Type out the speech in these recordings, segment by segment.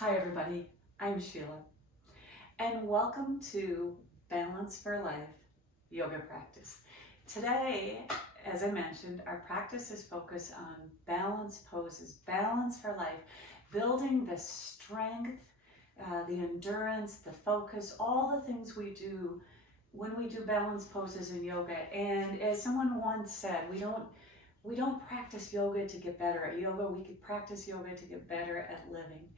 Hi everybody, I'm Sheila and welcome to Balance for Life yoga practice. Today, as I mentioned, our practice is focused on balance poses, balance for life, building the strength, the endurance, the focus, all the things we do when we do balance poses in yoga. And as someone once said, we don't practice yoga to get better at yoga, we could practice yoga to get better at living.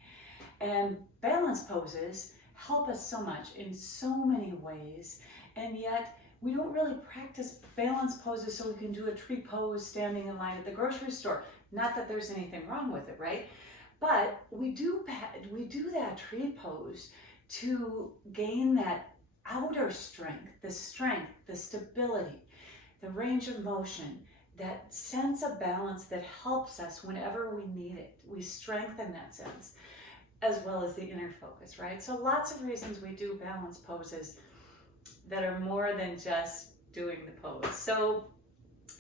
And balance poses help us so much in so many ways, and yet we don't really practice balance poses so we can do a tree pose standing in line at the grocery store. Not that there's anything wrong with it, right? But we do that tree pose to gain that outer strength, the stability, the range of motion, that sense of balance that helps us whenever we need it. We strengthen that sense, as well as the inner focus, right? So lots of reasons we do balance poses that are more than just doing the pose. So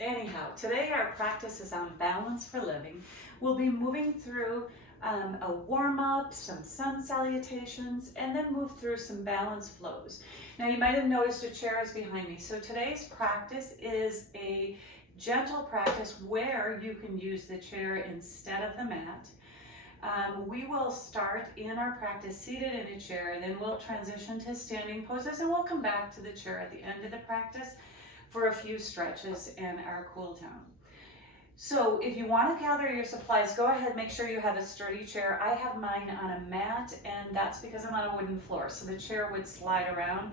anyhow, today our practice is on balance for living. We'll be moving through a warm-up, some sun salutations, and then move through some balance flows. Now you might have noticed a chair is behind me. So today's practice is a gentle practice where you can use the chair instead of the mat. We will start in our practice seated in a chair, and then we'll transition to standing poses, and we'll come back to the chair at the end of the practice for a few stretches and our cool down. So if you want to gather your supplies, go ahead, make sure you have a sturdy chair. I have mine on a mat, and that's because I'm on a wooden floor, so the chair would slide around.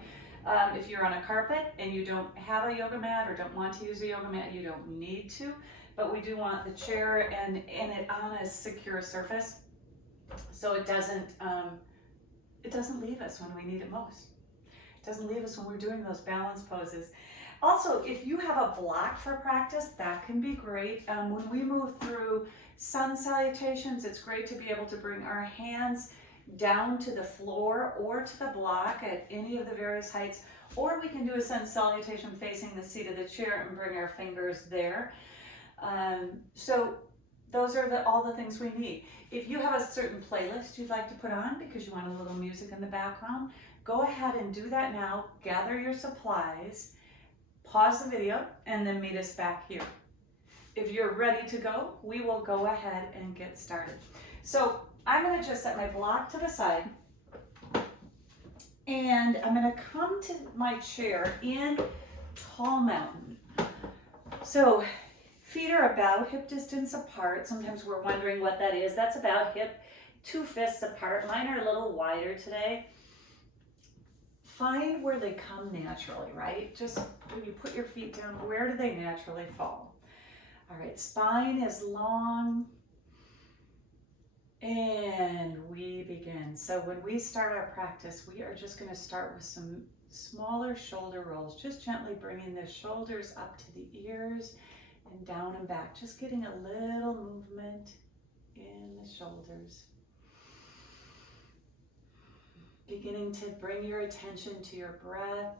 If you're on a carpet and you don't have a yoga mat or don't want to use a yoga mat, you don't need to, but we do want the chair and it on a secure surface, so it doesn't leave us when we need it most. It doesn't leave us when we're doing those balance poses. Also, if you have a block for practice, that can be great. When we move through sun salutations, it's great to be able to bring our hands down to the floor or to the block at any of the various heights, or we can do a sun salutation facing the seat of the chair and bring our fingers there. So those are all the things we need. If you have a certain playlist you'd like to put on because you want a little music in the background, go ahead and do that now. Gather your supplies, pause the video, and then meet us back here. If you're ready to go, we will go ahead and get started. So I'm going to just set my block to the side, and I'm going to come to my chair in tall mountain. So feet are about hip distance apart. Sometimes we're wondering what that is. That's about hip 2 fists apart. Mine are a little wider today. Find where they come naturally, right? Just when you put your feet down, where do they naturally fall? All right, spine is long. And we begin. So when we start our practice, we are just going to start with some smaller shoulder rolls, just gently bringing the shoulders up to the ears and down and back, just getting a little movement in the shoulders. Beginning to bring your attention to your breath,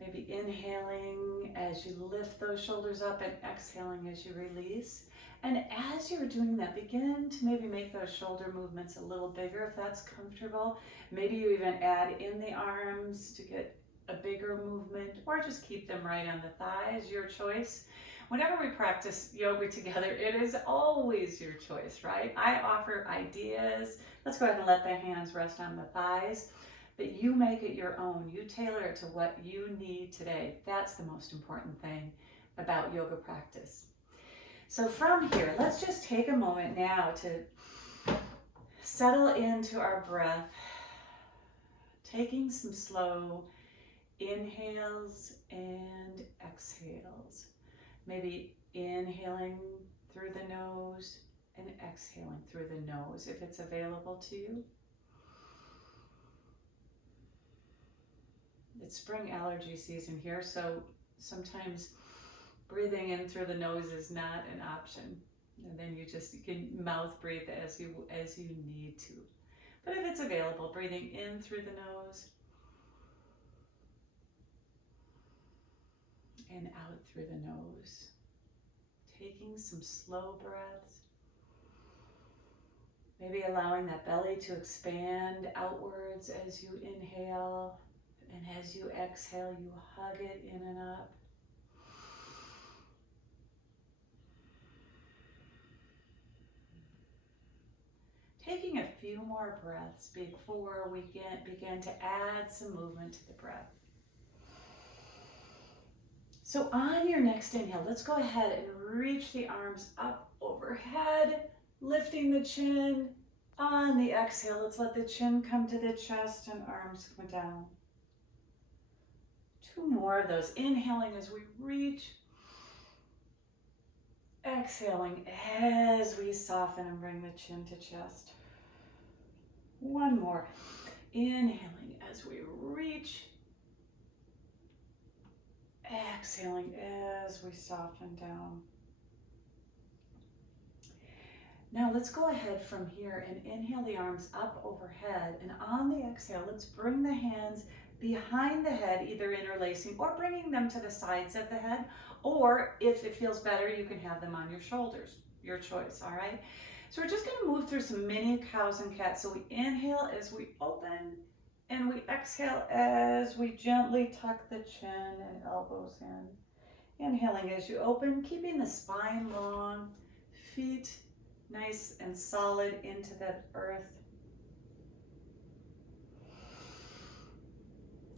maybe inhaling as you lift those shoulders up and exhaling as you release. And as you're doing that, begin to maybe make those shoulder movements a little bigger if that's comfortable. Maybe you even add in the arms to get a bigger movement, or just keep them right on the thighs, your choice. Whenever we practice yoga together, it is always your choice, right? I offer ideas. Let's go ahead and let the hands rest on the thighs, but you make it your own. You tailor it to what you need today. That's the most important thing about yoga practice. So from here, let's just take a moment now to settle into our breath, taking some slow inhales and exhales. Maybe inhaling through the nose and exhaling through the nose if it's available to you. It's spring allergy season here, so sometimes breathing in through the nose is not an option. And then you can mouth breathe as you need to. But if it's available, breathing in through the nose and out through the nose. Taking some slow breaths. Maybe allowing that belly to expand outwards as you inhale, and as you exhale, you hug it in and up. Taking a few more breaths before we begin to add some movement to the breath. So on your next inhale, let's go ahead and reach the arms up overhead, lifting the chin. On the exhale, let's let the chin come to the chest and arms come down. 2 more of those. Inhaling as we reach. Exhaling as we soften and bring the chin to chest. 1 more. Inhaling as we reach. Exhaling as we soften down. Now let's go ahead from here and inhale the arms up overhead, and on the exhale, let's bring the hands behind the head, either interlacing or bringing them to the sides of the head, or if it feels better, you can have them on your shoulders, your choice, all right? So we're just gonna move through some mini cows and cats. So we inhale as we open, and we exhale as we gently tuck the chin and elbows in. Inhaling as you open, keeping the spine long, feet nice and solid into the earth.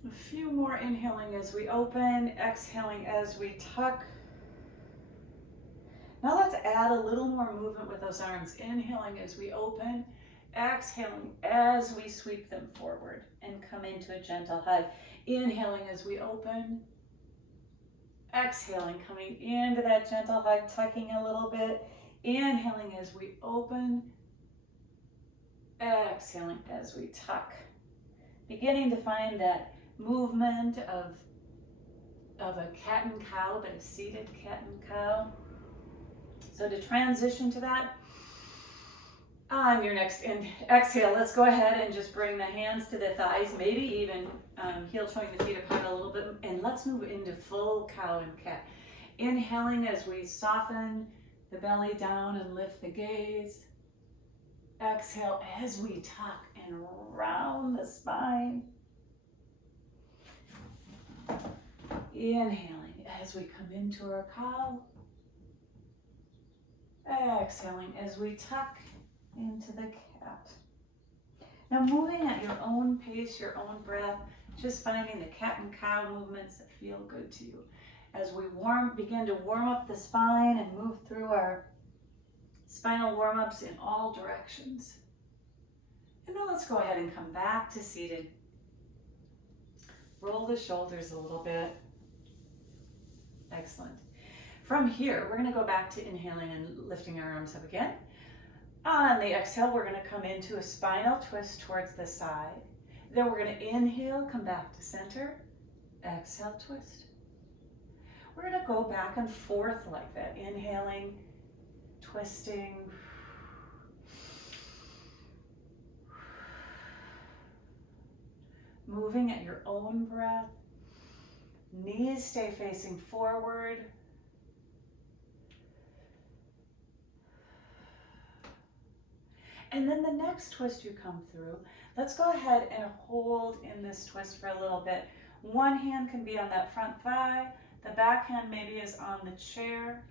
A few more inhaling as we open, exhaling as we tuck. Now let's add a little more movement with those arms. Inhaling as we open, exhaling as we sweep them forward and come into a gentle hug. Inhaling as we open, exhaling, coming into that gentle hug, tucking a little bit. Inhaling as we open, exhaling as we tuck. Beginning to find that movement of a cat and cow, but a seated cat and cow. So to transition to that, on your next exhale, let's go ahead and just bring the hands to the thighs, maybe even heel toeing the feet apart a little bit, and let's move into full cow and cat. Inhaling as we soften the belly down and lift the gaze. Exhale as we tuck and round the spine. Inhaling as we come into our cow. Exhaling as we tuck into the cat. Now moving at your own pace, your own breath, just finding the cat and cow movements that feel good to you. As we begin to warm up the spine and move through our spinal warm-ups in all directions. And then let's go ahead and come back to seated. Roll the shoulders a little bit. Excellent. From here, we're going to go back to inhaling and lifting our arms up again. On the exhale, we're going to come into a spinal twist towards the side. Then we're going to inhale, come back to center. Exhale, twist. We're going to go back and forth like that. Inhaling, twisting. Moving at your own breath. Knees stay facing forward. And then the next twist you come through, let's go ahead and hold in this twist for a little bit. One hand can be on that front thigh. The back hand maybe is on the chair.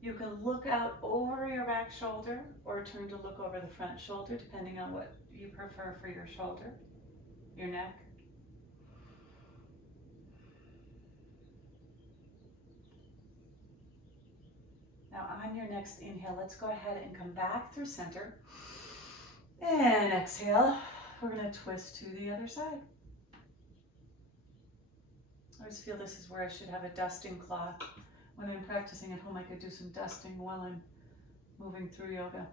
You can look out over your back shoulder or turn to look over the front shoulder, depending on what you prefer for your shoulder, your neck. Now on your next inhale, let's go ahead and come back through center. And exhale, we're going to twist to the other side. I always feel this is where I should have a dusting cloth. When I'm practicing at home, I could do some dusting while I'm moving through yoga.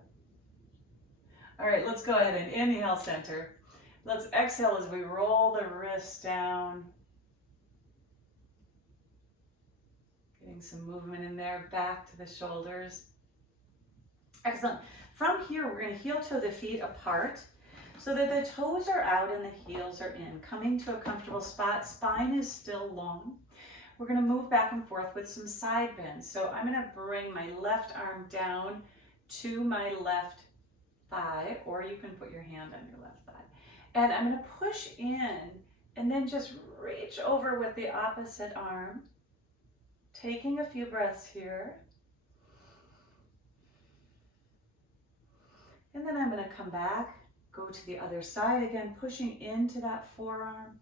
All right, let's go ahead and inhale center. Let's exhale as we roll the wrists down. Getting some movement in there, back to the shoulders. Excellent. From here, we're going to heel toe the feet apart so that the toes are out and the heels are in. Coming to a comfortable spot, spine is still long. We're going to move back and forth with some side bends. So I'm going to bring my left arm down to my left thigh, or you can put your hand on your left thigh. And I'm gonna push in and then just reach over with the opposite arm, taking a few breaths here. And then I'm gonna come back, go to the other side again, pushing into that forearm,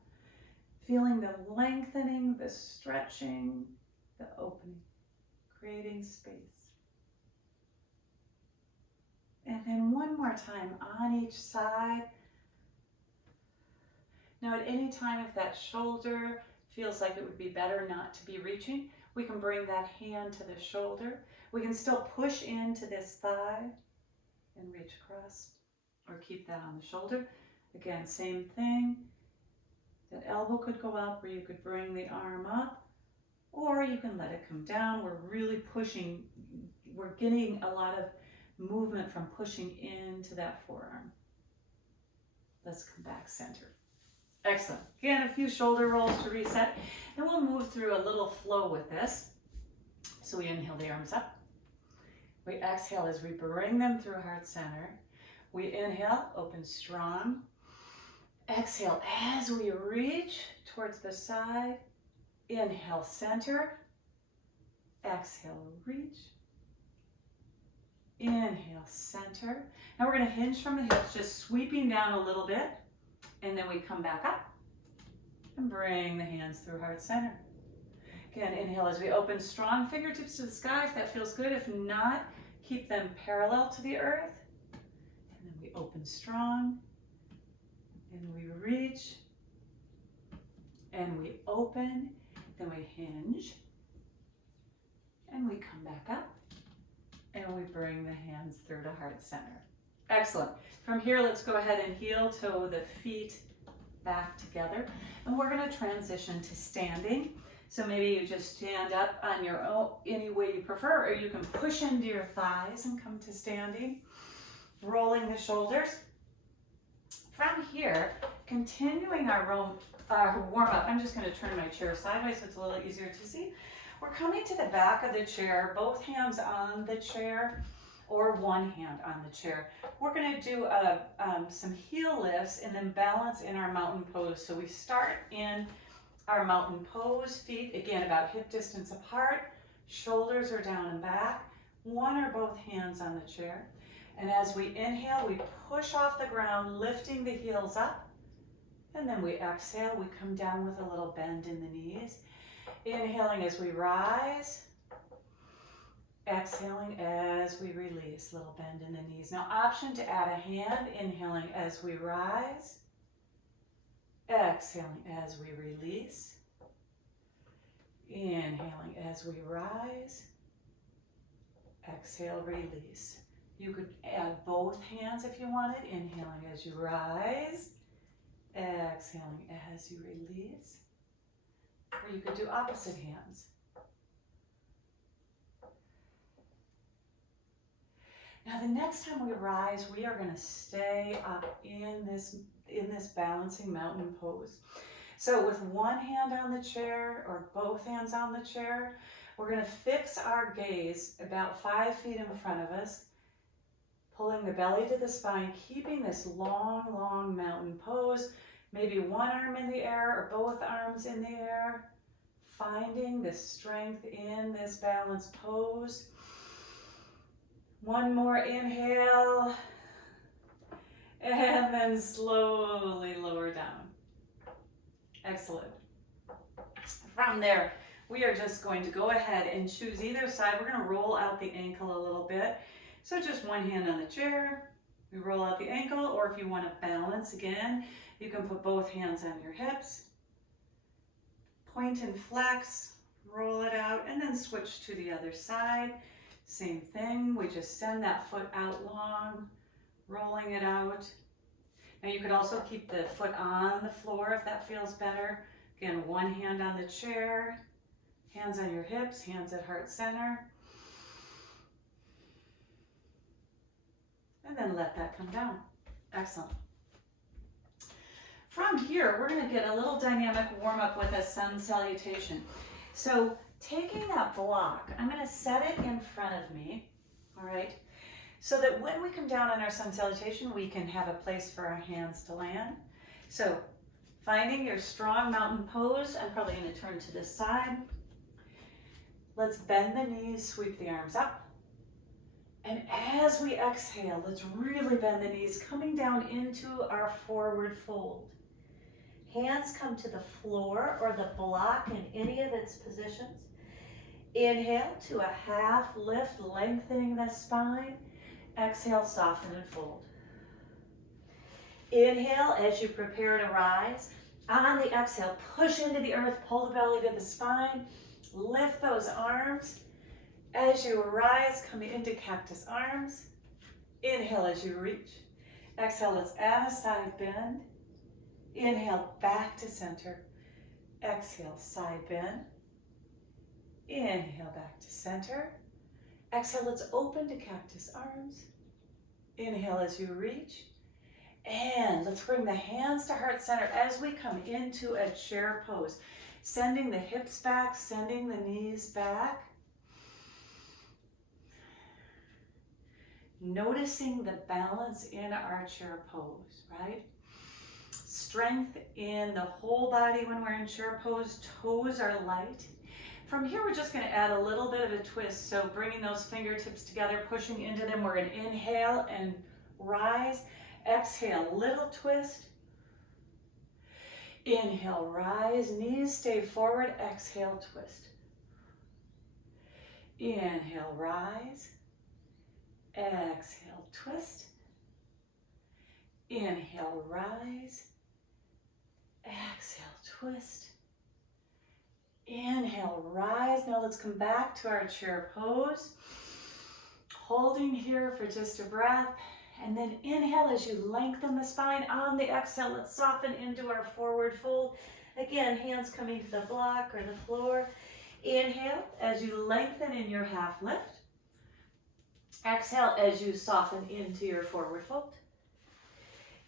feeling the lengthening, the stretching, the opening, creating space. And then one more time on each side. Now at any time, if that shoulder feels like it would be better not to be reaching, we can bring that hand to the shoulder. We can still push into this thigh and reach across, or keep that on the shoulder. Again, same thing. That elbow could go up, or you could bring the arm up, or you can let it come down. We're really pushing, we're getting a lot of movement from pushing into that forearm. Let's come back center. Excellent. Again, a few shoulder rolls to reset. Then we'll move through a little flow with this. So we inhale the arms up. We exhale as we bring them through heart center. We inhale, open strong. Exhale as we reach towards the side. Inhale, center. Exhale, reach. Inhale, center. Now we're going to hinge from the hips, just sweeping down a little bit. And then we come back up and bring the hands through heart center. Again, inhale as we open strong, fingertips to the sky if that feels good. If not, keep them parallel to the earth. And then we open strong. And we reach. And we open. Then we hinge. And we come back up. And we bring the hands through to heart center. Excellent. From here, let's go ahead and heel toe the feet back together. And we're going to transition to standing. So maybe you just stand up on your own, any way you prefer, or you can push into your thighs and come to standing. Rolling the shoulders. From here, continuing our warm-up, I'm just going to turn my chair sideways so it's a little easier to see. We're coming to the back of the chair, both hands on the chair, or one hand on the chair. We're going to do some heel lifts and then balance in our mountain pose. So we start in our mountain pose, feet again about hip distance apart, shoulders are down and back, one or both hands on the chair. And as we inhale, we push off the ground, lifting the heels up. And then we exhale, we come down with a little bend in the knees. Inhaling as we rise. Exhaling as we release, little bend in the knees. Now option to add a hand, inhaling as we rise. Exhaling as we release. Inhaling as we rise. Exhale, release. You could add both hands if you wanted, inhaling as you rise. Exhaling as you release. Or you could do opposite hands. Now the next time we rise, we are going to stay up in this balancing mountain pose. So with one hand on the chair or both hands on the chair, we're going to fix our gaze about 5 feet in front of us, pulling the belly to the spine, keeping this long, long mountain pose. Maybe one arm in the air or both arms in the air, finding the strength in this balanced pose. One more inhale, and then slowly lower down. Excellent. From there, we are just going to go ahead and choose either side. We're going to roll out the ankle a little bit. So just one hand on the chair, we roll out the ankle, or if you want to balance again, you can put both hands on your hips. Point and flex, roll it out, and then switch to the other side. Same thing, we just send that foot out long, rolling it out. Now you could also keep the foot on the floor if that feels better. Again, one hand on the chair, hands on your hips, hands at heart center. And then let that come down. Excellent. From here, we're going to get a little dynamic warm-up with a sun salutation. So taking that block, I'm going to set it in front of me, all right? so that when we come down on our sun salutation, we can have a place for our hands to land. So finding your strong mountain pose, I'm probably going to turn to this side. Let's bend the knees, sweep the arms up. And as we exhale, let's really bend the knees, coming down into our forward fold. Hands come to the floor or the block in any of its positions. Inhale to a half lift, lengthening the spine. Exhale, soften and fold. Inhale as you prepare to rise. On the exhale, push into the earth, pull the belly to the spine, lift those arms. As you rise, come into cactus arms. Inhale as you reach. Exhale, let's add a side bend. Inhale, back to center. Exhale, side bend. Inhale, back to center. Exhale, let's open to cactus arms. Inhale as you reach. And let's bring the hands to heart center as we come into a chair pose. Sending the hips back, sending the knees back. Noticing the balance in our chair pose, right? Strength in the whole body when we're in chair pose. Toes are light. From here, we're just going to add a little bit of a twist. So bringing those fingertips together, pushing into them. We're going to inhale and rise. Exhale, little twist. Inhale, rise. Knees stay forward. Exhale, twist. Inhale, rise. Exhale, twist. Inhale, rise. Exhale, twist. Inhale, rise. Now let's come back to our chair pose. Holding here for just a breath. And then inhale as you lengthen the spine. On the exhale, let's soften into our forward fold. Again, hands coming to the block or the floor. Inhale as you lengthen in your half lift. Exhale as you soften into your forward fold.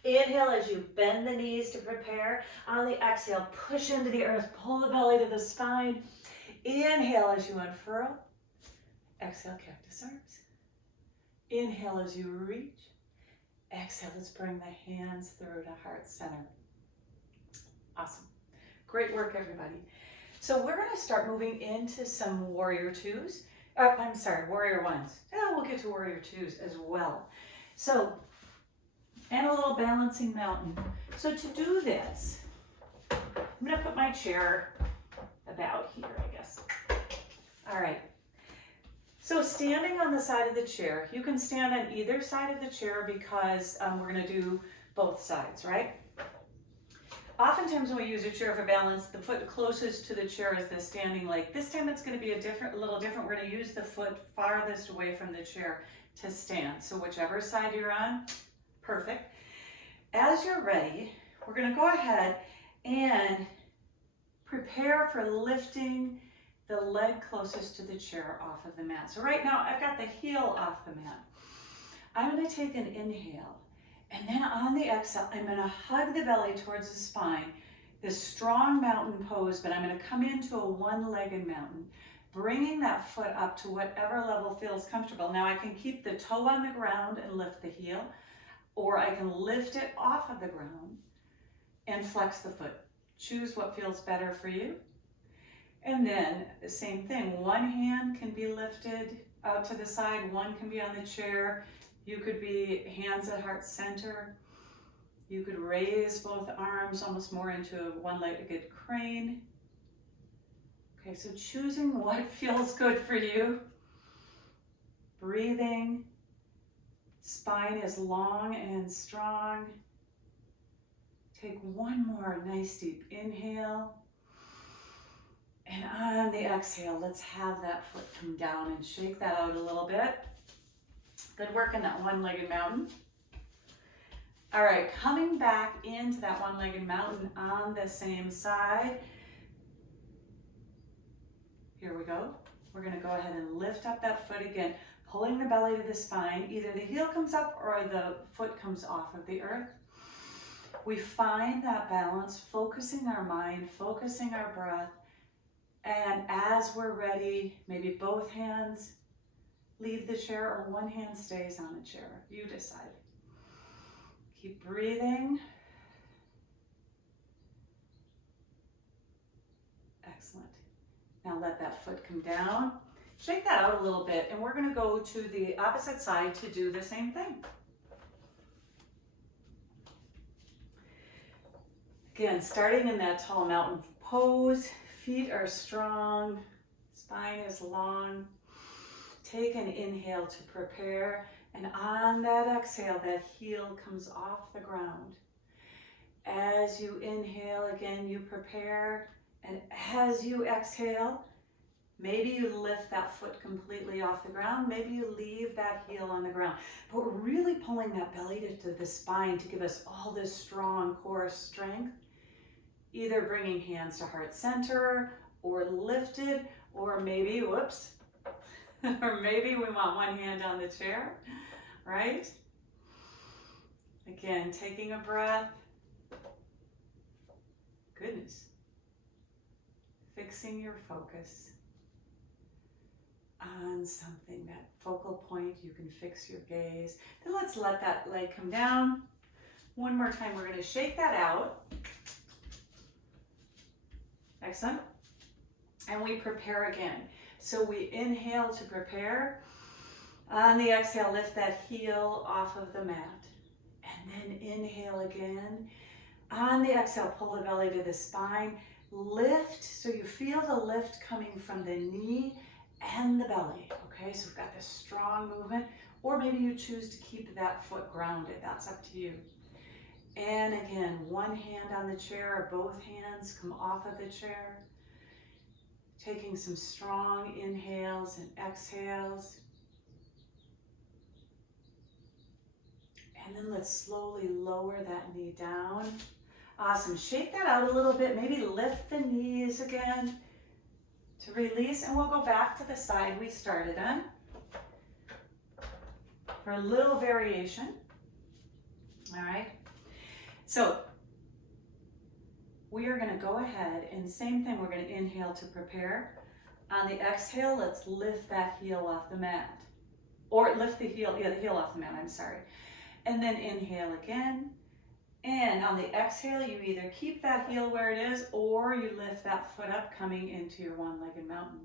Inhale as you bend the knees to prepare. On the exhale, push into the earth, pull the belly to the spine. Inhale as you unfurl. Exhale, cactus arms. Inhale as you reach. Exhale, let's bring the hands through to heart center. Awesome. Great work, everybody. So we're going to start moving into some warrior twos. Warrior ones. Yeah, we'll get to warrior twos as well. So, and a little balancing mountain. So to do this, I'm going to put my chair about here, I guess. All right. So standing on the side of the chair, you can stand on either side of the chair because we're going to do both sides, right? Oftentimes when we use a chair for balance, the foot closest to the chair is the standing leg. This time it's going to be a little different. We're going to use the foot farthest away from the chair to stand. So whichever side you're on, perfect. As you're ready, we're going to go ahead and prepare for lifting the leg closest to the chair off of the mat. So right now I've got the heel off the mat. I'm going to take an inhale. And then on the exhale, I'm going to hug the belly towards the spine, this strong mountain pose, but I'm going to come into a one-legged mountain, bringing that foot up to whatever level feels comfortable. Now I can keep the toe on the ground and lift the heel, or I can lift it off of the ground and flex the foot. Choose what feels better for you. And then the same thing, one hand can be lifted out to the side, one can be on the chair. You could be hands at heart center. You could raise both arms almost more into a one-legged crane. Okay, so choosing what feels good for you. Breathing. Spine is long and strong. Take one more nice deep inhale. And on the exhale, let's have that foot come down and shake that out a little bit. Good work in that one-legged mountain. All right, coming back into that one-legged mountain on the same side. Here we go. We're going to go ahead and lift up that foot again, pulling the belly to the spine. Either the heel comes up or the foot comes off of the earth. We find that balance, focusing our mind, focusing our breath. And as we're ready, maybe both hands leave the chair or one hand stays on the chair. You decide. Keep breathing. Excellent. Now let that foot come down. Shake that out a little bit, and we're going to go to the opposite side to do the same thing. Again, starting in that tall mountain pose, feet are strong, spine is long. Take an inhale to prepare, and on that exhale, that heel comes off the ground. As you inhale, again, you prepare, and as you exhale, maybe you lift that foot completely off the ground. Maybe you leave that heel on the ground. But we're really pulling that belly to the spine to give us all this strong core strength. Either bringing hands to heart center or lifted, or maybe, whoops, or maybe we want one hand on the chair, right? Again, taking a breath. Goodness. Fixing your focus on something, that focal point. You can fix your gaze. Then let's let that leg come down. One more time, we're going to shake that out. Excellent. And we prepare again. So we inhale to prepare. On the exhale, lift that heel off of the mat. And then inhale again. On the exhale, pull the belly to the spine. Lift, so you feel the lift coming from the knee and the belly. Okay, so we've got this strong movement. Or maybe you choose to keep that foot grounded. That's up to you. And again, one hand on the chair or both hands come off of the chair. Taking some strong inhales and exhales. And then let's slowly lower that knee down. Awesome. Shake that out a little bit. Maybe lift the knees again to release. And we'll go back to the side we started on for a little variation. All right. So we are going to go ahead and same thing, we're going to inhale to prepare. On the exhale, let's lift that heel off the mat. Or lift the heel, the heel off the mat, I'm sorry. And then inhale again. And on the exhale, you either keep that heel where it is or you lift that foot up coming into your one-legged mountain.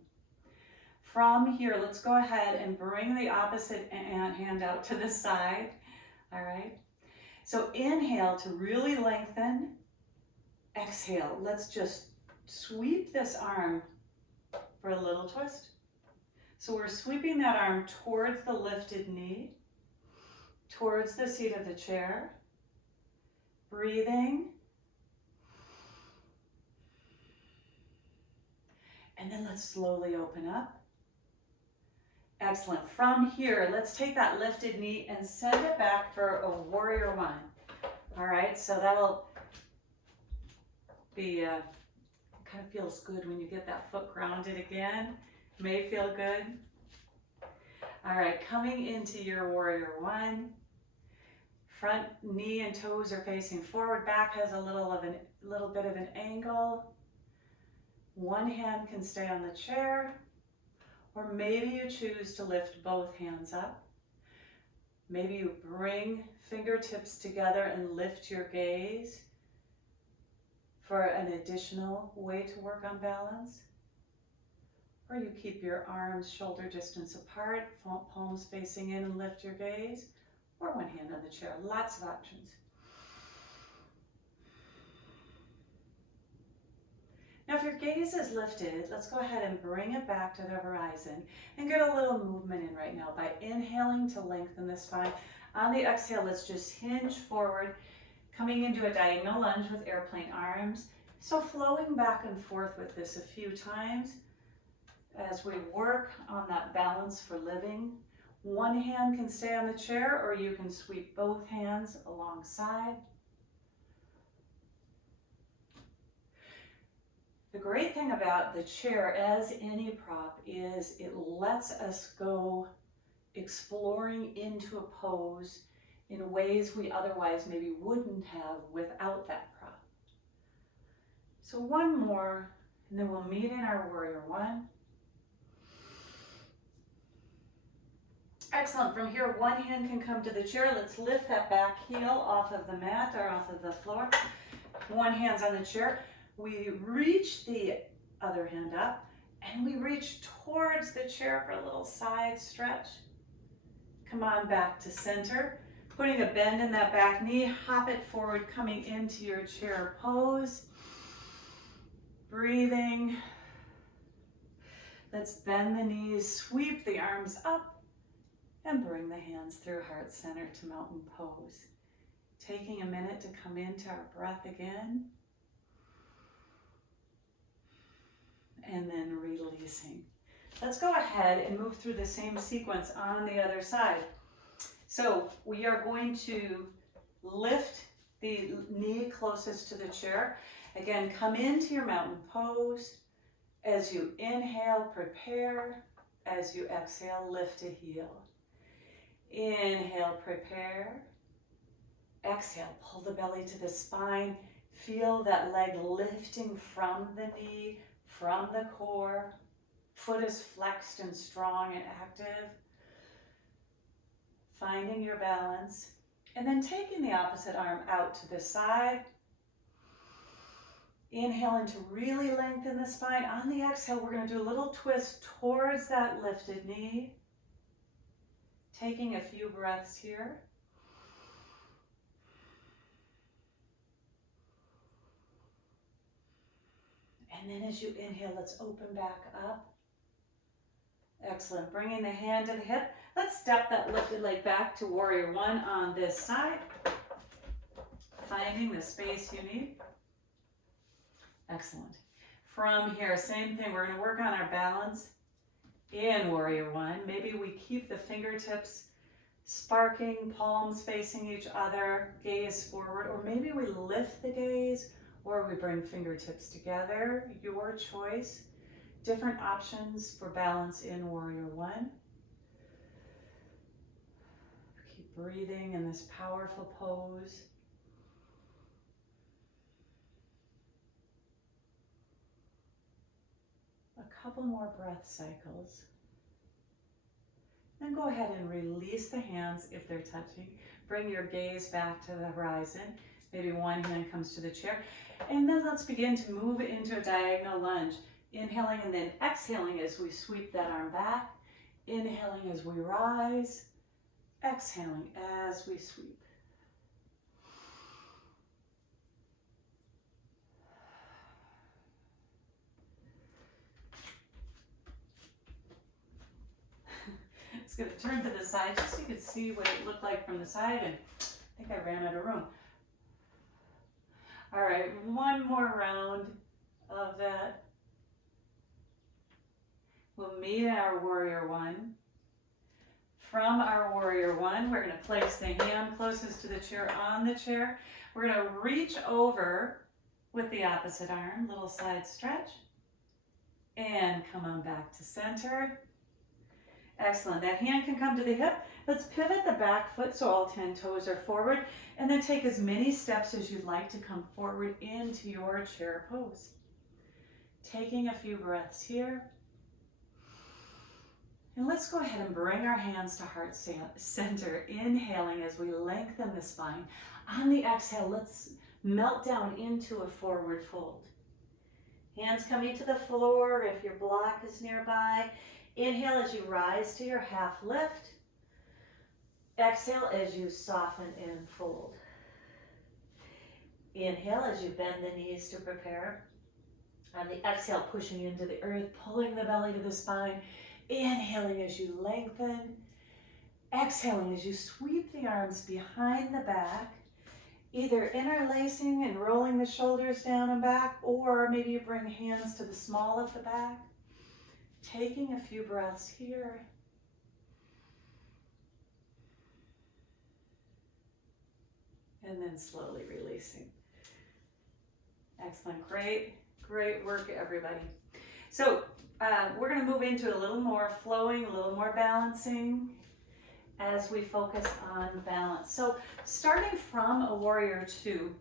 From here, let's go ahead and bring the opposite hand out to the side. All right. So inhale to really lengthen. Exhale, let's just sweep this arm for a little twist. So we're sweeping that arm towards the lifted knee, towards the seat of the chair. Breathing. And then let's slowly open up. Excellent. From here, let's take that lifted knee and send it back for a warrior one. All right, so that'll be, kind of feels good when you get that foot grounded again. May feel good. All right, coming into your warrior one. Front knee and toes are facing forward. Back has a little bit of an angle. One hand can stay on the chair. Or maybe you choose to lift both hands up. Maybe you bring fingertips together and lift your gaze for an additional way to work on balance. Or you keep your arms shoulder distance apart, palms facing in and lift your gaze. Or one hand on the chair. Lots of options. Now, if your gaze is lifted, let's go ahead and bring it back to the horizon and get a little movement in right now by inhaling to lengthen the spine. On the exhale, let's just hinge forward, coming into a diagonal lunge with airplane arms. So flowing back and forth with this a few times as we work on that balance for living. One hand can stay on the chair or you can sweep both hands alongside. The great thing about the chair as any prop is it lets us go exploring into a pose in ways we otherwise maybe wouldn't have without that prop. So one more, and then we'll meet in our warrior one. Excellent. From here, one hand can come to the chair. Let's lift that back heel off of the mat or off of the floor. One hand's on the chair. We reach the other hand up and we reach towards the chair for a little side stretch. Come on back to center. Putting a bend in that back knee, hop it forward, coming into your chair pose. Breathing. Let's bend the knees, sweep the arms up, and bring the hands through heart center to mountain pose. Taking a minute to come into our breath again. And then releasing. Let's go ahead and move through the same sequence on the other side. So we are going to lift the knee closest to the chair. Again, come into your mountain pose. As you inhale, prepare. As you exhale, lift a heel. Inhale, prepare. Exhale, pull the belly to the spine. Feel that leg lifting from the knee, from the core. Foot is flexed and strong and active. Finding your balance. And then taking the opposite arm out to the side. Inhaling to really lengthen the spine. On the exhale, we're going to do a little twist towards that lifted knee. Taking a few breaths here. And then as you inhale, let's open back up. Excellent. Bringing the hand to the hip. Let's step that lifted leg back to warrior one on this side. Finding the space you need. Excellent. From here, same thing. We're going to work on our balance in warrior one. Maybe we keep the fingertips sparking, palms facing each other, gaze forward, or maybe we lift the gaze or we bring fingertips together. Your choice. Different options for balance in warrior one. Keep breathing in this powerful pose. A couple more breath cycles. Then go ahead and release the hands if they're touching. Bring your gaze back to the horizon. Maybe one hand comes to the chair. And then let's begin to move into a diagonal lunge. Inhaling and then exhaling as we sweep that arm back. Inhaling as we rise. Exhaling as we sweep. It's going to turn to the side just so you can see what it looked like from the side, and I think I ran out of room. All right, one more round of that. We'll meet in our warrior one. From our warrior one, we're going to place the hand closest to the chair on the chair. We're going to reach over with the opposite arm, little side stretch, and come on back to center. Excellent. That hand can come to the hip. Let's pivot the back foot so all 10 toes are forward, and then take as many steps as you'd like to come forward into your chair pose. Taking a few breaths here. And let's go ahead and bring our hands to heart center, inhaling as we lengthen the spine. On the exhale, let's melt down into a forward fold. Hands coming to the floor if your block is nearby. Inhale as you rise to your half lift. Exhale as you soften and fold. Inhale as you bend the knees to prepare. On the exhale, pushing into the earth, pulling the belly to the spine. Inhaling as you lengthen. Exhaling as you sweep the arms behind the back, either interlacing and rolling the shoulders down and back, or maybe you bring hands to the small of the back. Taking a few breaths here. And then slowly releasing. Excellent. Great work, everybody. So we're going to move into a little more flowing, a little more balancing as we focus on balance. So starting from a warrior two,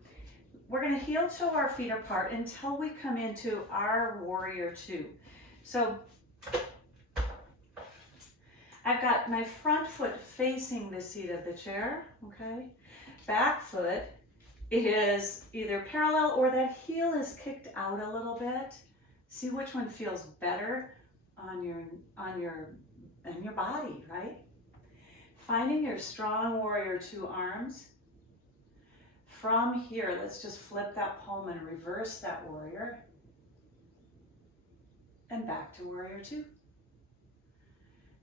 we're going to heel toe our feet apart until we come into our warrior two. So I've got my front foot facing the seat of the chair, okay? Back foot is either parallel or that heel is kicked out a little bit. See which one feels better on your body, right? Finding your strong warrior two arms. From here, let's just flip that palm and reverse that warrior. And back to warrior two.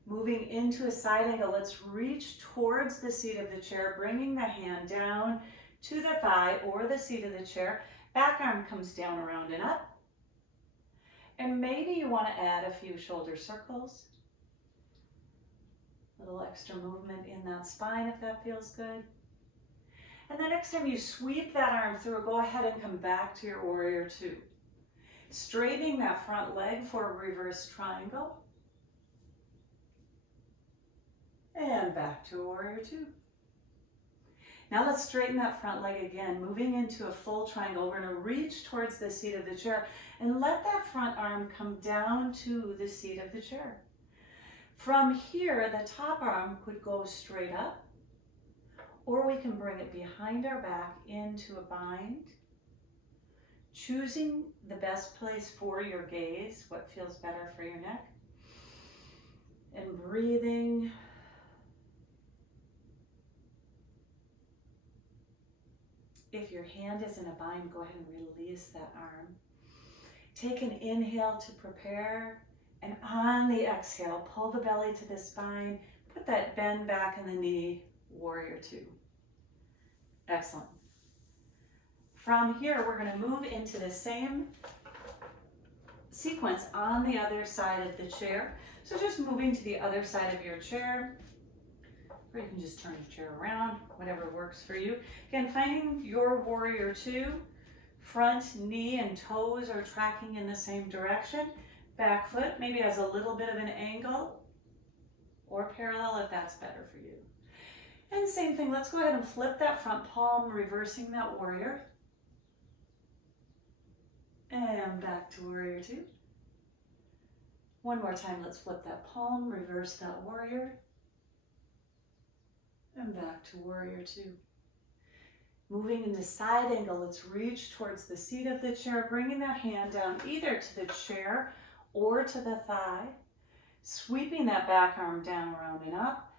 Moving into a side angle, let's reach towards the seat of the chair, bringing the hand down to the thigh or the seat of the chair. Back arm comes down, around and up. And maybe you want to add a few shoulder circles. A little extra movement in that spine if that feels good. And the next time you sweep that arm through, go ahead and come back to your warrior two. Straightening that front leg for a reverse triangle. And back to a warrior two. Now let's straighten that front leg again, moving into a full triangle. We're going to reach towards the seat of the chair and let that front arm come down to the seat of the chair. From here, the top arm could go straight up, or we can bring it behind our back into a bind. Choosing the best place for your gaze, what feels better for your neck. And breathing. If your hand is in a bind, go ahead and release that arm. Take an inhale to prepare, and on the exhale, pull the belly to the spine, put that bend back in the knee, warrior two. Excellent. From here, we're going to move into the same sequence on the other side of the chair. So just moving to the other side of your chair, or you can just turn your chair around, whatever works for you. Again, finding your warrior two, front knee and toes are tracking in the same direction. Back foot maybe has a little bit of an angle or parallel if that's better for you. And same thing, let's go ahead and flip that front palm, reversing that warrior. And back to warrior two. One more time, let's flip that palm, reverse that warrior. And back to warrior two. Moving into side angle, let's reach towards the seat of the chair, bringing that hand down either to the chair or to the thigh, sweeping that back arm down, round and up.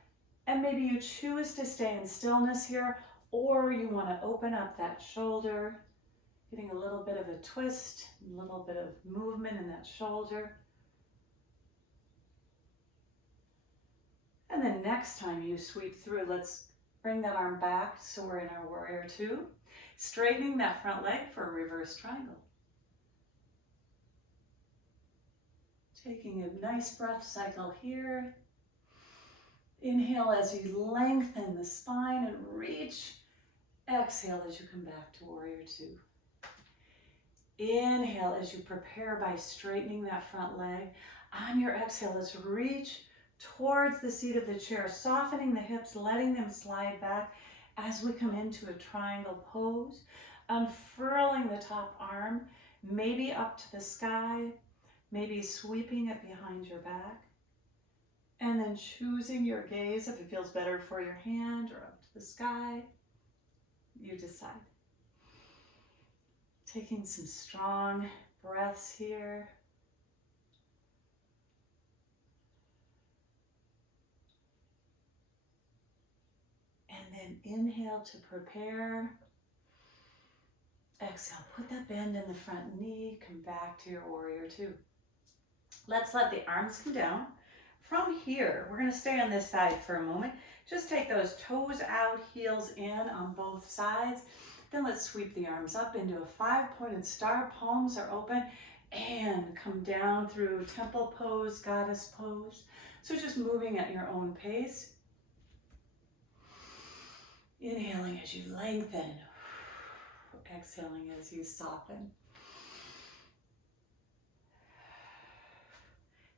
And maybe you choose to stay in stillness here, or you want to open up that shoulder, getting a little bit of a twist, a little bit of movement in that shoulder. And then next time you sweep through, let's bring that arm back so we're in our warrior two, straightening that front leg for a reverse triangle. Taking a nice breath cycle here. Inhale as you lengthen the spine and reach. Exhale as you come back to warrior two. Inhale as you prepare by straightening that front leg. On your exhale, let's reach towards the seat of the chair, softening the hips, letting them slide back as we come into a triangle pose. Unfurling the top arm, maybe up to the sky, maybe sweeping it behind your back. And then choosing your gaze, if it feels better for your hand or up to the sky, you decide. Taking some strong breaths here. And then inhale to prepare. Exhale, put that bend in the front knee, come back to your warrior two. Let's let the arms come down. From here, we're going to stay on this side for a moment. Just take those toes out, heels in on both sides. Then let's sweep the arms up into a 5-pointed star. Palms are open and come down through temple pose, goddess pose. So just moving at your own pace. Inhaling as you lengthen. Exhaling as you soften.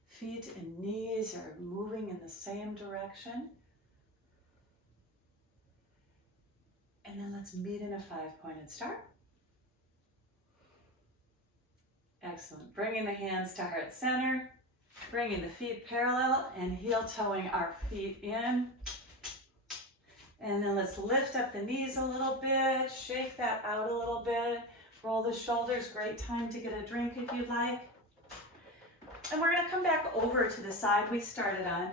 Feet and knees are moving in the same direction. And then let's meet in a 5-pointed star. Excellent. Bringing the hands to heart center. Bringing the feet parallel and heel toeing our feet in. And then let's lift up the knees a little bit, shake that out a little bit, roll the shoulders, great time to get a drink if you'd like. And we're gonna come back over to the side we started on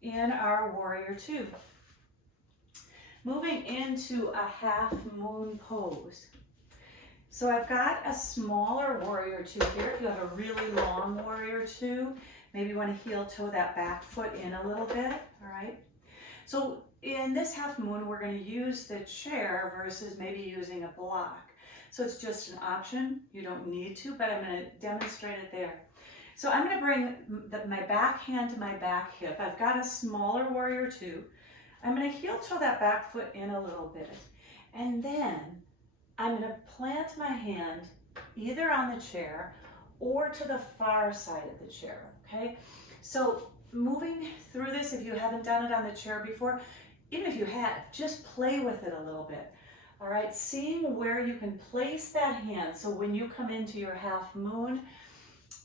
in our warrior two. Moving into a half moon pose. So I've got a smaller warrior two here. If you have a really long warrior two, maybe you want to heel toe that back foot in a little bit, all right? So in this half moon, we're going to use the chair versus maybe using a block. So it's just an option. You don't need to, but I'm going to demonstrate it there. So I'm going to bring my back hand to my back hip. I've got a smaller warrior two. I'm going to heel toe that back foot in a little bit. And then I'm going to plant my hand either on the chair or to the far side of the chair, okay? So moving through this, if you haven't done it on the chair before, even if you have, just play with it a little bit, all right? Seeing where you can place that hand, so when you come into your half moon,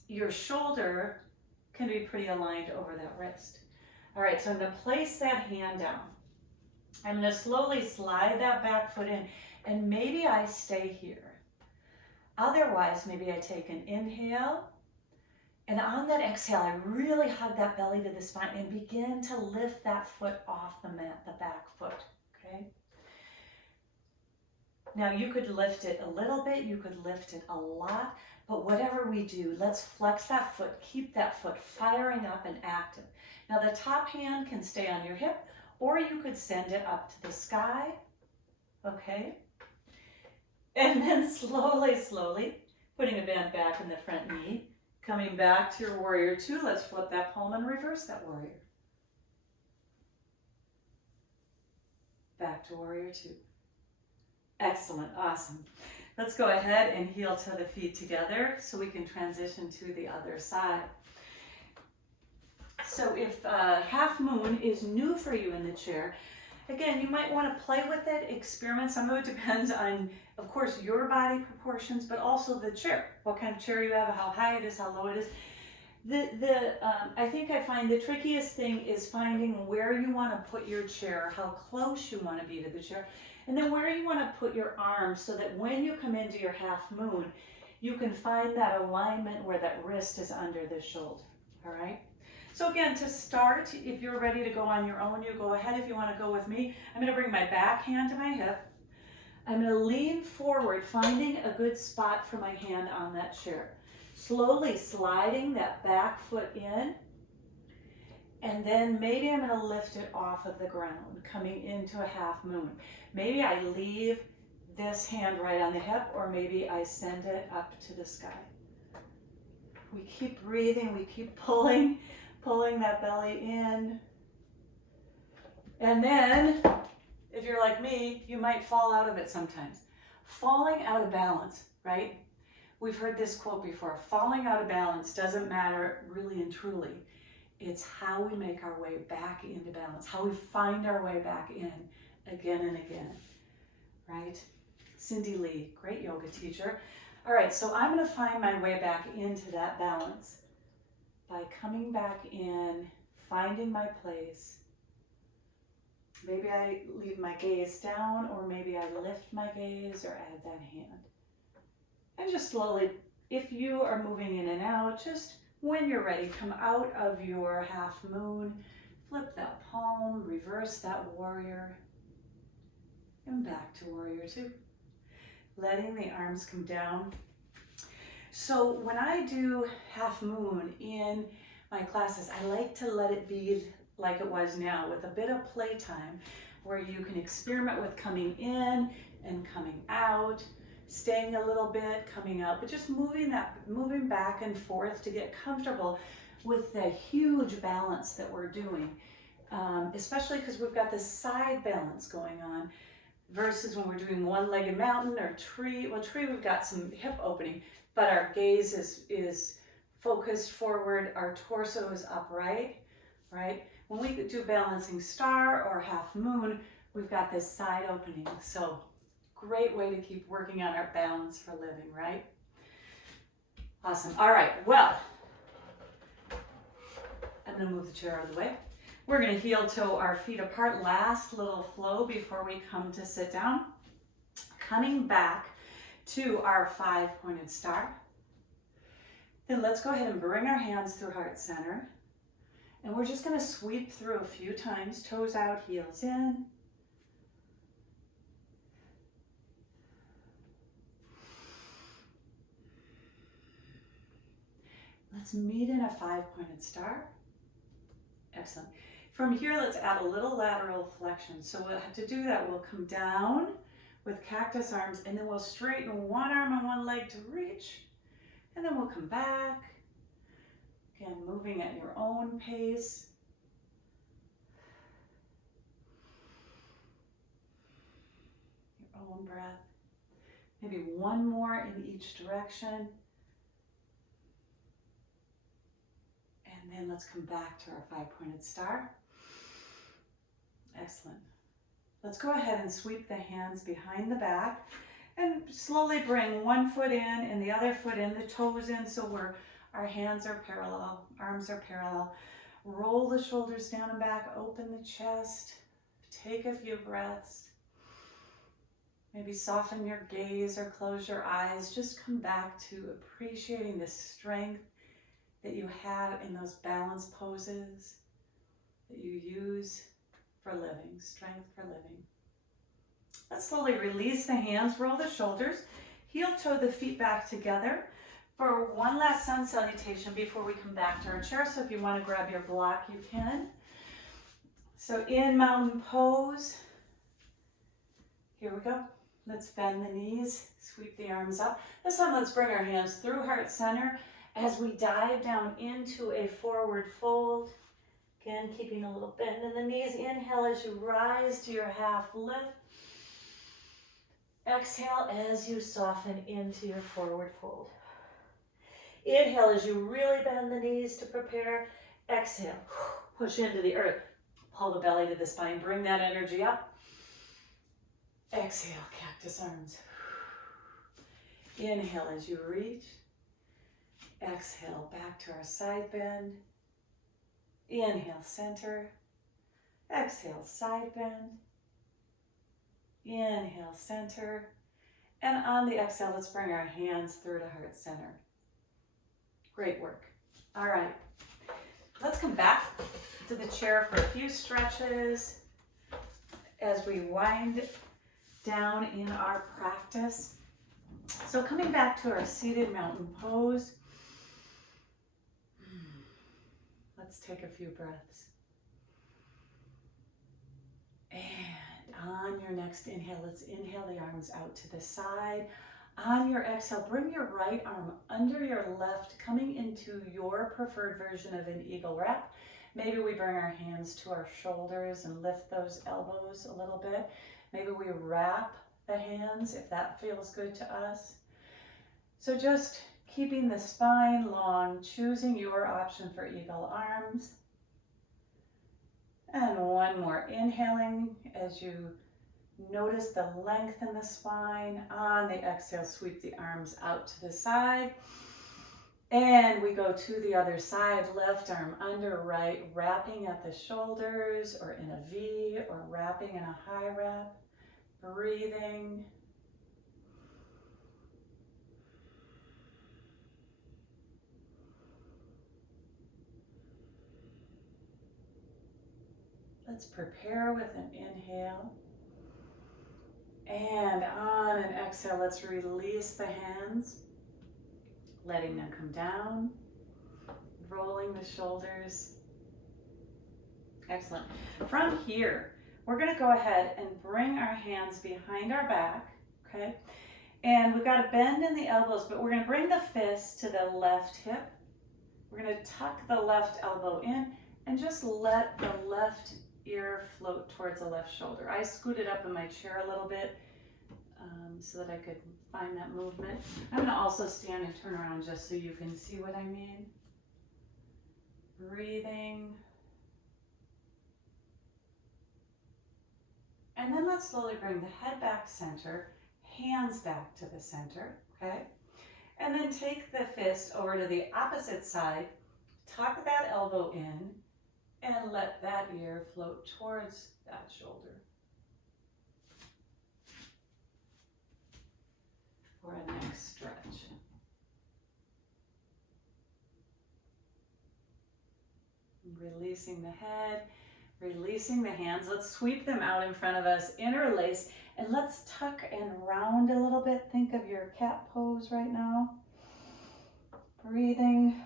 your shoulder can be pretty aligned over that wrist. All right, so I'm going to place that hand down. I'm going to slowly slide that back foot in, and maybe I stay here. Otherwise, maybe I take an inhale, and on that exhale, I really hug that belly to the spine and begin to lift that foot off the mat, the back foot, okay? Now you could lift it a little bit, you could lift it a lot, but whatever we do, let's flex that foot, keep that foot firing up and active. Now the top hand can stay on your hip, or you could send it up to the sky, okay? And then slowly, slowly, putting a band back in the front knee, coming back to your warrior two. Let's flip that palm and reverse that warrior. Back to warrior two. Excellent, awesome. Let's go ahead and heel toe the feet together so we can transition to the other side. So if half moon is new for you in the chair, again, you might want to play with it, experiment. Some of it depends on, of course, your body proportions, but also the chair. What kind of chair you have, how high it is, how low it is. I think I find the trickiest thing is finding where you want to put your chair, how close you want to be to the chair, and then where you want to put your arms so that when you come into your half moon, you can find that alignment where that wrist is under the shoulder, all right? So again, to start, if you're ready to go on your own, you go ahead. If you want to go with me, I'm going to bring my back hand to my hip. I'm going to lean forward, finding a good spot for my hand on that chair. Slowly sliding that back foot in, and then maybe I'm going to lift it off of the ground, coming into a half moon. Maybe I leave this hand right on the hip, or maybe I send it up to the sky. We keep breathing, we keep pulling that belly in. And then, if you're like me, you might fall out of it sometimes. Falling out of balance, right? We've heard this quote before, falling out of balance doesn't matter really and truly. It's how we make our way back into balance, how we find our way back in again and again, right? Cindy Lee, great yoga teacher. All right, so I'm going to find my way back into that balance by coming back in, finding my place. Maybe I leave my gaze down, or maybe I lift my gaze or add that hand. And just slowly, if you are moving in and out, just when you're ready, come out of your half moon, flip that palm, reverse that warrior, and back to warrior two. Letting the arms come down. So when I do half moon in my classes, I like to let it be like it was now, with a bit of playtime, where you can experiment with coming in and coming out, staying a little bit, coming out, but just moving back and forth to get comfortable with the huge balance that we're doing, especially because we've got this side balance going on versus when we're doing one-legged mountain or tree. Well, tree, we've got some hip opening, but our gaze is focused forward, our torso is upright, right? When we do balancing star or half moon, we've got this side opening. So great way to keep working on our balance for living, right? Awesome. All right, well, I'm gonna move the chair out of the way. We're gonna heel toe our feet apart. Last little flow before we come to sit down. Coming back to our 5-pointed star. Then let's go ahead and bring our hands through heart center. And we're just gonna sweep through a few times, toes out, heels in. Let's meet in a 5-pointed star. Excellent. From here, let's add a little lateral flexion. So we'll have to do that. We'll come down with cactus arms, and then we'll straighten one arm and one leg to reach. And then we'll come back. Again, moving at your own pace. Your own breath. Maybe one more in each direction. And then let's come back to our 5-pointed star. Excellent. Let's go ahead and sweep the hands behind the back and slowly bring one foot in and the other foot in, the toes in, so our hands are parallel, arms are parallel. Roll the shoulders down and back, open the chest, take a few breaths. Maybe soften your gaze or close your eyes. Just come back to appreciating the strength that you have in those balance poses that you use for living, strength for living. Let's slowly release the hands, roll the shoulders, heel toe the feet back together for one last sun salutation before we come back to our chair. So if you want to grab your block, you can. So in mountain pose, here we go. Let's bend the knees, sweep the arms up. This time let's bring our hands through heart center as we dive down into a forward fold. Again, keeping a little bend in the knees. Inhale as you rise to your half lift. Exhale as you soften into your forward fold. Inhale as you really bend the knees to prepare. Exhale, push into the earth. Pull the belly to the spine. Bring that energy up. Exhale, cactus arms. Inhale as you reach. Exhale, back to our side bend. Inhale, center. Exhale, side bend. Inhale, center. And on the exhale, let's bring our hands through to heart center. Great work. All right. Let's come back to the chair for a few stretches as we wind down in our practice. So coming back to our seated mountain pose. Let's take a few breaths. And on your next inhale, let's inhale the arms out to the side. On your exhale, bring your right arm under your left, coming into your preferred version of an eagle wrap. Maybe we bring our hands to our shoulders and lift those elbows a little bit. Maybe we wrap the hands if that feels good to us. So just keeping the spine long, choosing your option for eagle arms. And one more, inhaling as you notice the length in the spine. On the exhale, sweep the arms out to the side. And we go to the other side, left arm under right, wrapping at the shoulders or in a V or wrapping in a high wrap. Breathing. Let's prepare with an inhale. And on an exhale, let's release the hands, letting them come down, rolling the shoulders. Excellent. From here, we're going to go ahead and bring our hands behind our back, okay? And we've got a bend in the elbows, but we're going to bring the fist to the left hip. We're going to tuck the left elbow in and just let the left ear float towards the left shoulder. I scooted up in my chair a little bit so that I could find that movement. I'm going to also stand and turn around just so you can see what I mean. Breathing. And then let's slowly bring the head back center, hands back to the center, okay? And then take the fist over to the opposite side, tuck that elbow in, And let that ear float towards that shoulder. For a next stretch. Releasing the head, releasing the hands. Let's sweep them out in front of us, interlace, and let's tuck and round a little bit. Think of your cat pose right now. Breathing.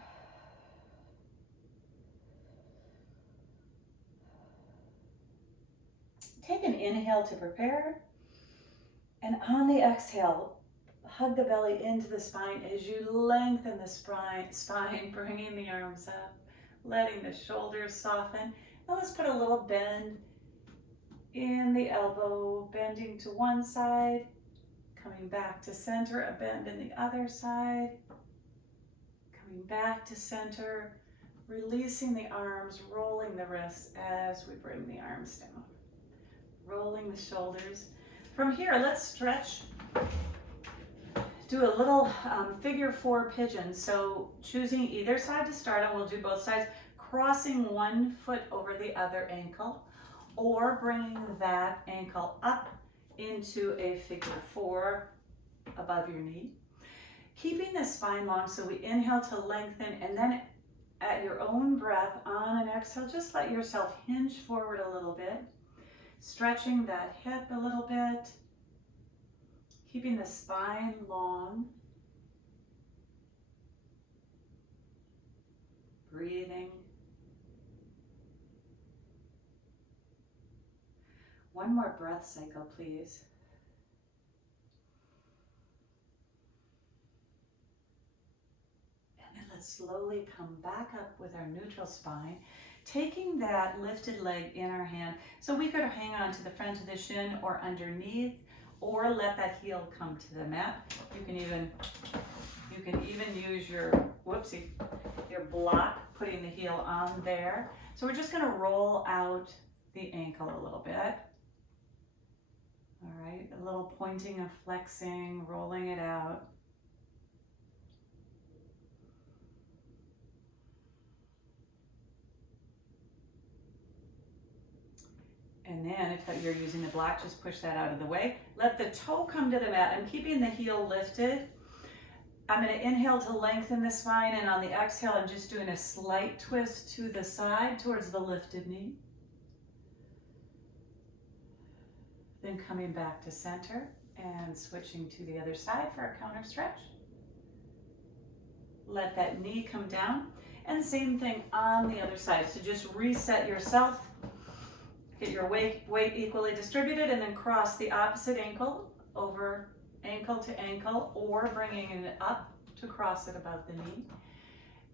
Take an inhale to prepare, and on the exhale, hug the belly into the spine as you lengthen the spine, bringing the arms up, letting the shoulders soften. Now let's put a little bend in the elbow, bending to one side, coming back to center, a bend in the other side, coming back to center, releasing the arms, rolling the wrists as we bring the arms down, rolling the shoulders. From here, let's stretch. Do a little figure four pigeon. So choosing either side to start, and we'll do both sides, crossing one foot over the other ankle, or bringing that ankle up into a figure four above your knee. Keeping the spine long, so we inhale to lengthen, and then at your own breath, on an exhale, just let yourself hinge forward a little bit, stretching that hip a little bit, keeping the spine long, breathing. One more breath cycle, please. And then let's slowly come back up with our neutral spine, taking that lifted leg in our hand. So we could hang on to the front of the shin or underneath, or let that heel come to the mat. You can even use your, your block, putting the heel on there. So we're just gonna roll out the ankle a little bit. All right, a little pointing of flexing, rolling it out. And then if you're using the block, just push that out of the way. Let the toe come to the mat. I'm keeping the heel lifted. I'm going to inhale to lengthen the spine, and on the exhale, I'm just doing a slight twist to the side towards the lifted knee. Then coming back to center and switching to the other side for a counter stretch. Let that knee come down, and same thing on the other side. So just reset yourself. Get your weight equally distributed, and then cross the opposite ankle over ankle to ankle, or bringing it up to cross it above the knee.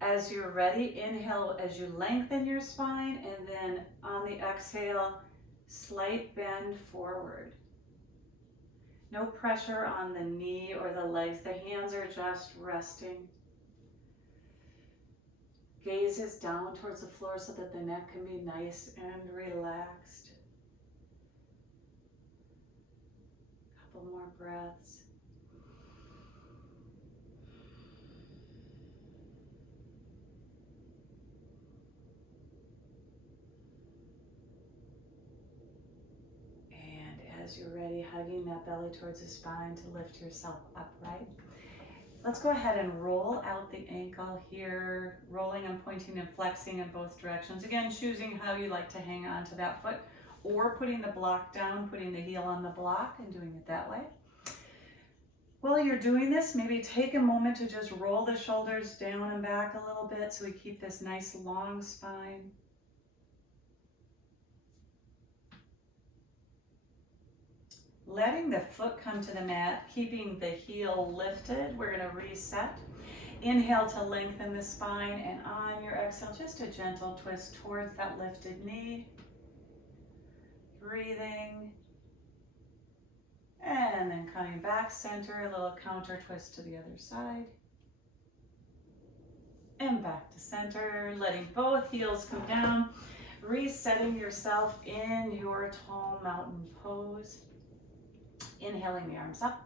As you're ready, inhale as you lengthen your spine, and then on the exhale, slight bend forward. No pressure on the knee or the legs. The hands are just resting. Gaze is down towards the floor so that the neck can be nice and relaxed. Couple more breaths. And as you're ready, hugging that belly towards the spine to lift yourself upright. Let's go ahead and roll out the ankle here, rolling and pointing and flexing in both directions. Again, choosing how you like to hang on to that foot, or putting the block down, putting the heel on the block and doing it that way. While you're doing this, maybe take a moment to just roll the shoulders down and back a little bit so we keep this nice long spine. Letting the foot come to the mat, keeping the heel lifted. We're going to reset. Inhale to lengthen the spine, and on your exhale, just a gentle twist towards that lifted knee. Breathing. And then coming back center, a little counter twist to the other side. And back to center, letting both heels come down. Resetting yourself in your tall mountain pose. Inhaling the arms up.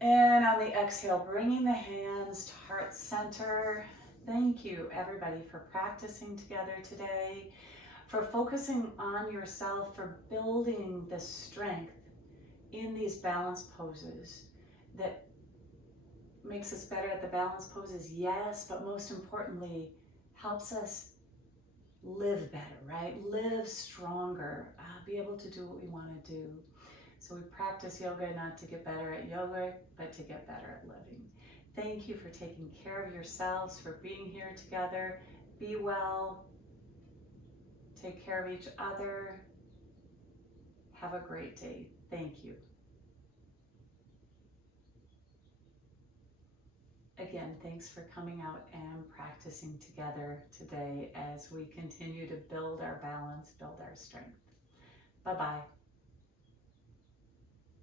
And on the exhale, bringing the hands to heart center. Thank you, everybody, for practicing together today, for focusing on yourself, for building the strength in these balance poses that makes us better at the balance poses, yes, but most importantly, helps us live better, right? Live stronger, be able to do what we want to do. So we practice yoga not to get better at yoga, but to get better at living. Thank you for taking care of yourselves, for being here together. Be well. Take care of each other. Have a great day. Thank you. Again, thanks for coming out and practicing together today as we continue to build our balance, build our strength. Bye-bye.